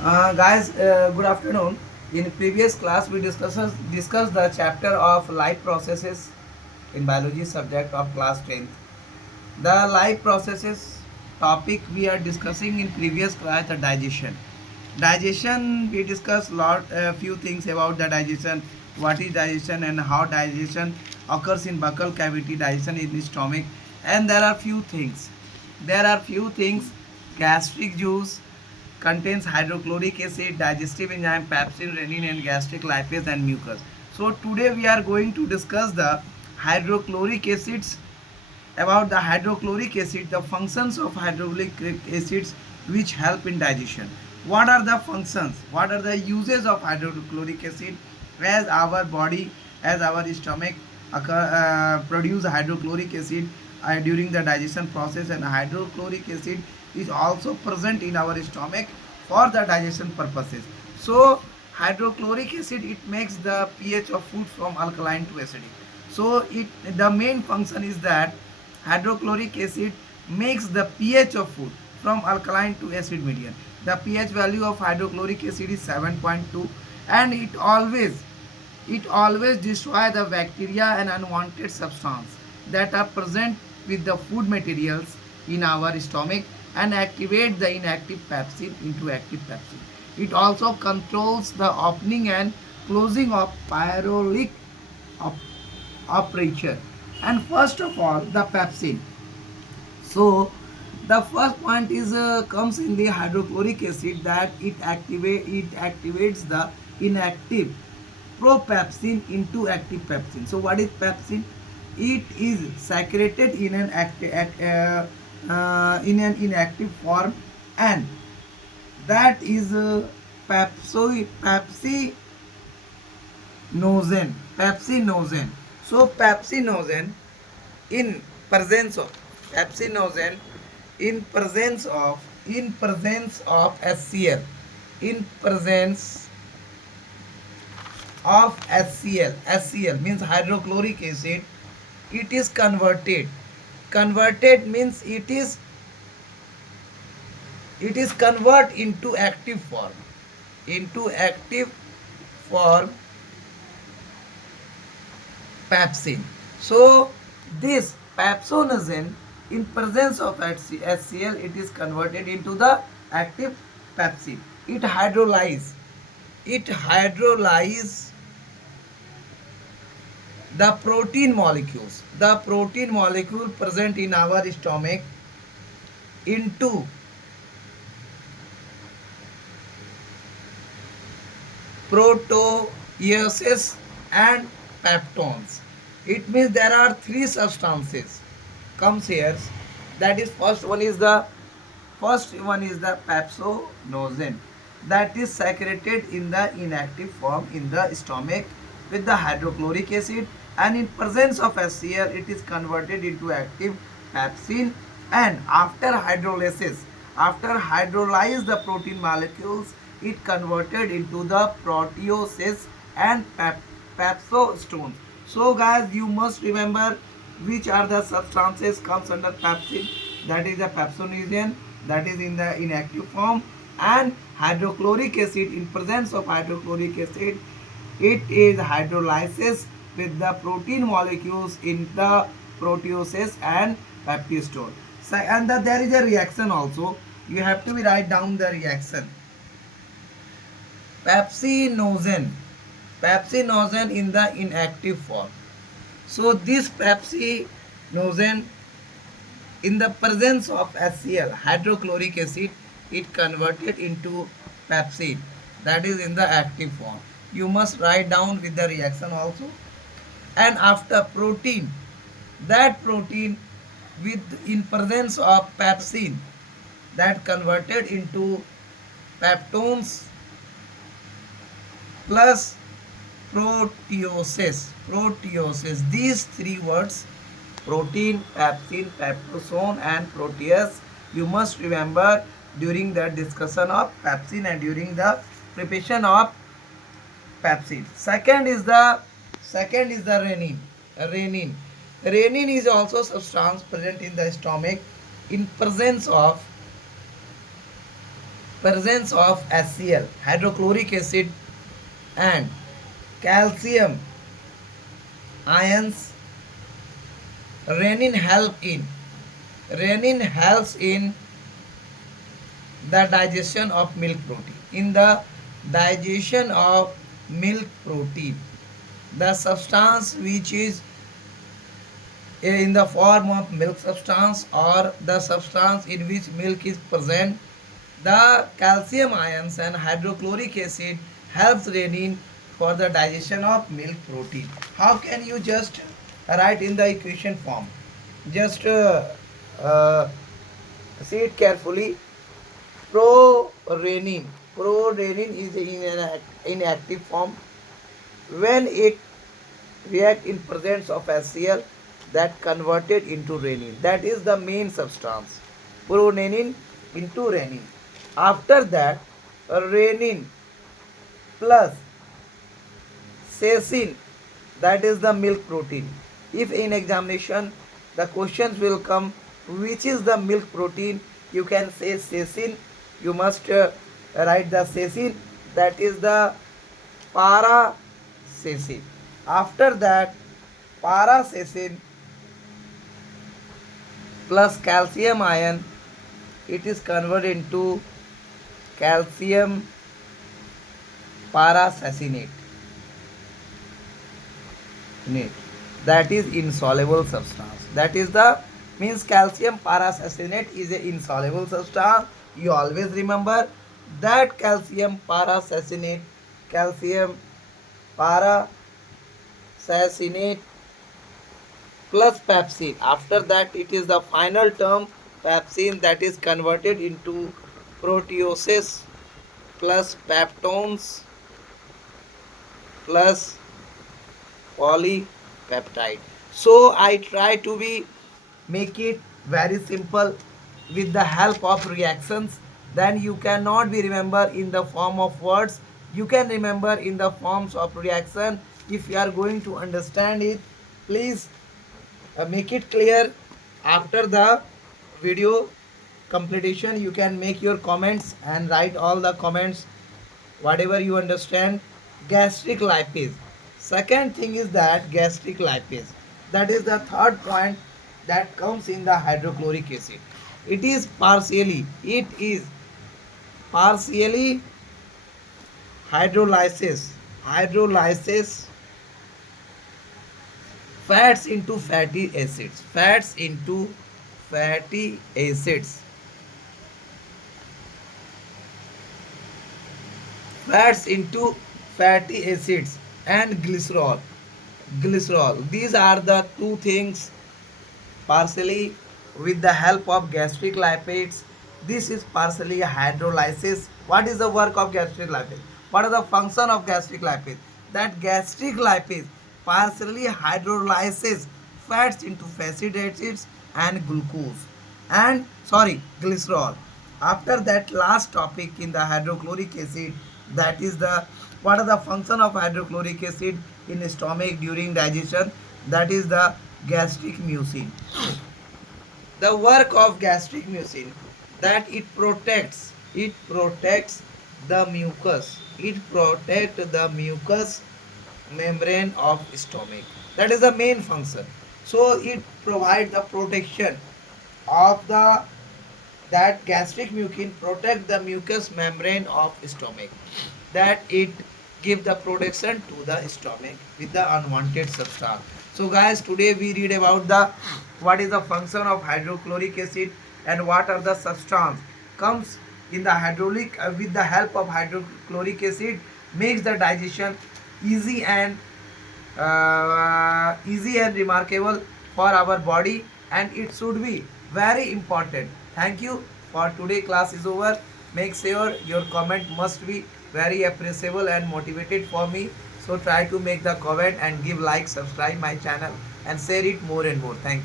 Guys, good afternoon. In previous class, we discussed the chapter of life processes in biology subject of class 10th. The life processes topic we are discussing in previous class, the digestion. Digestion, we discussed few things about the digestion, what is digestion and how digestion occurs in buccal cavity, digestion in the stomach, and there are few things. There are few things. Gastric juice contains hydrochloric acid, digestive enzyme, pepsin, renin, and gastric lipase and mucus. So today we are going to discuss the hydrochloric acids, about the hydrochloric acid, the functions of hydrochloric acids which help in digestion. What are the functions? What are the uses of hydrochloric acid? As our body, as our stomach produce hydrochloric acid during the digestion process, and hydrochloric acid is also present in our stomach for the digestion purposes. So hydrochloric acid, it makes the pH of food from alkaline to acidic. So the main function is that hydrochloric acid makes the pH of food from alkaline to acid medium. The pH value of hydrochloric acid is 7.2, and it always destroy the bacteria and unwanted substance that are present with the food materials in our stomach and activate the inactive pepsin into active pepsin. It also controls the opening and closing of pyrolic op- aperture. And first of all, the pepsin. So the first point is comes in the hydrochloric acid, that it activates the inactive propepsin into active pepsin. So what is pepsin? It is secreted in an inactive form, and that is pepsinogen. So pepsinogen in presence of pepsinogen in presence of HCl, in presence of HCl means hydrochloric acid, it is converted means it is convert into active form pepsin. So this pepsinogen in presence of HCl, it is converted into the active pepsin. It hydrolyze the protein molecule present in our stomach into proteases and peptones. It means there are three substances comes here. That is first one is the pepsinogen, that is secreted in the inactive form in the stomach with the hydrochloric acid, and in presence of HCl it is converted into active pepsin, and after hydrolyze the protein molecules, it converted into the proteoses and pepsostones. So guys, you must remember which are the substances comes under pepsin. That is the pepsinogen, that is in the inactive form, and hydrochloric acid. In presence of hydrochloric acid, it is hydrolysis with the protein molecules in the proteoses and peptidostone. So, and there is a reaction also. You have to write down the reaction. Pepsinogen in the inactive form. So this pepsinogen in the presence of HCl, hydrochloric acid, it converted into pepsin, that is in the active form. You must write down with the reaction also. And after that protein with in presence of pepsin, that converted into peptones plus proteoses, these three words, protein, pepsin, peptosome and protease, you must remember during the discussion of pepsin and during the preparation of pepsin. Second is the renin is also substance present in the stomach in presence of presence of HCl, hydrochloric acid, and calcium ions, renin help in renin helps in the digestion of milk protein. In the digestion of milk protein, the substance which is in the form of milk substance or the substance in which milk is present, the calcium ions and hydrochloric acid helps renin for the digestion of milk protein. How can you just write in the equation form? Just uh, see it carefully. Prorenin. Prorenin is in an inactive form. When it react in presence of HCl, that converted into renin. That is the main substance. Prorenin into renin. After that, renin plus casein, that is the milk protein. If in examination the questions will come which is the milk protein, you can say casein. You must write the casein, that is the paracasein. After that, paracasein plus calcium ion, it is converted into calcium parasaccinate. That is insoluble substance. That is the means calcium parasaccinate is a insoluble substance. You always remember that calcium parasaccinate plus pepsin. After that, it is the final term pepsin, that is converted into proteoses plus peptones plus polypeptide. So I try to be make it very simple with the help of reactions. Then you cannot be remember in the form of words. You can remember in the forms of reaction. If you are going to understand it, please make it clear. After the video completion, you can make your comments and write all the comments whatever you understand. Gastric lipase. Second thing is that gastric lipase. That is the third point that comes in the hydrochloric acid. It is partially hydrolysis fats into fatty acids. Fats into fatty acids and glycerol. These are the two things partially with the help of gastric lipids. This is partially a hydrolysis. What is the work of gastric lipase? What are the function of gastric lipase? That gastric lipase partially hydrolyzes fats into fatty acids and glycerol. After that, last topic in the hydrochloric acid, that is the what are the function of hydrochloric acid in stomach during digestion? That is the gastric mucin. The work of gastric mucin, that it protects the mucus membrane of stomach. That is the main function. So it provides the protection of the that gastric mucin protect the mucous membrane of stomach, that it give the protection to the stomach with the unwanted substance. So guys, today we read about the what is the function of hydrochloric acid and what are the substance comes in the hydraulic with the help of hydrochloric acid makes the digestion easy and remarkable for our body, and it should be very important. Thank you for today. Class is over. Make sure your comment must be very appreciable and motivated for me. So try to make the comment and give like, subscribe my channel and share it more and more. Thank you.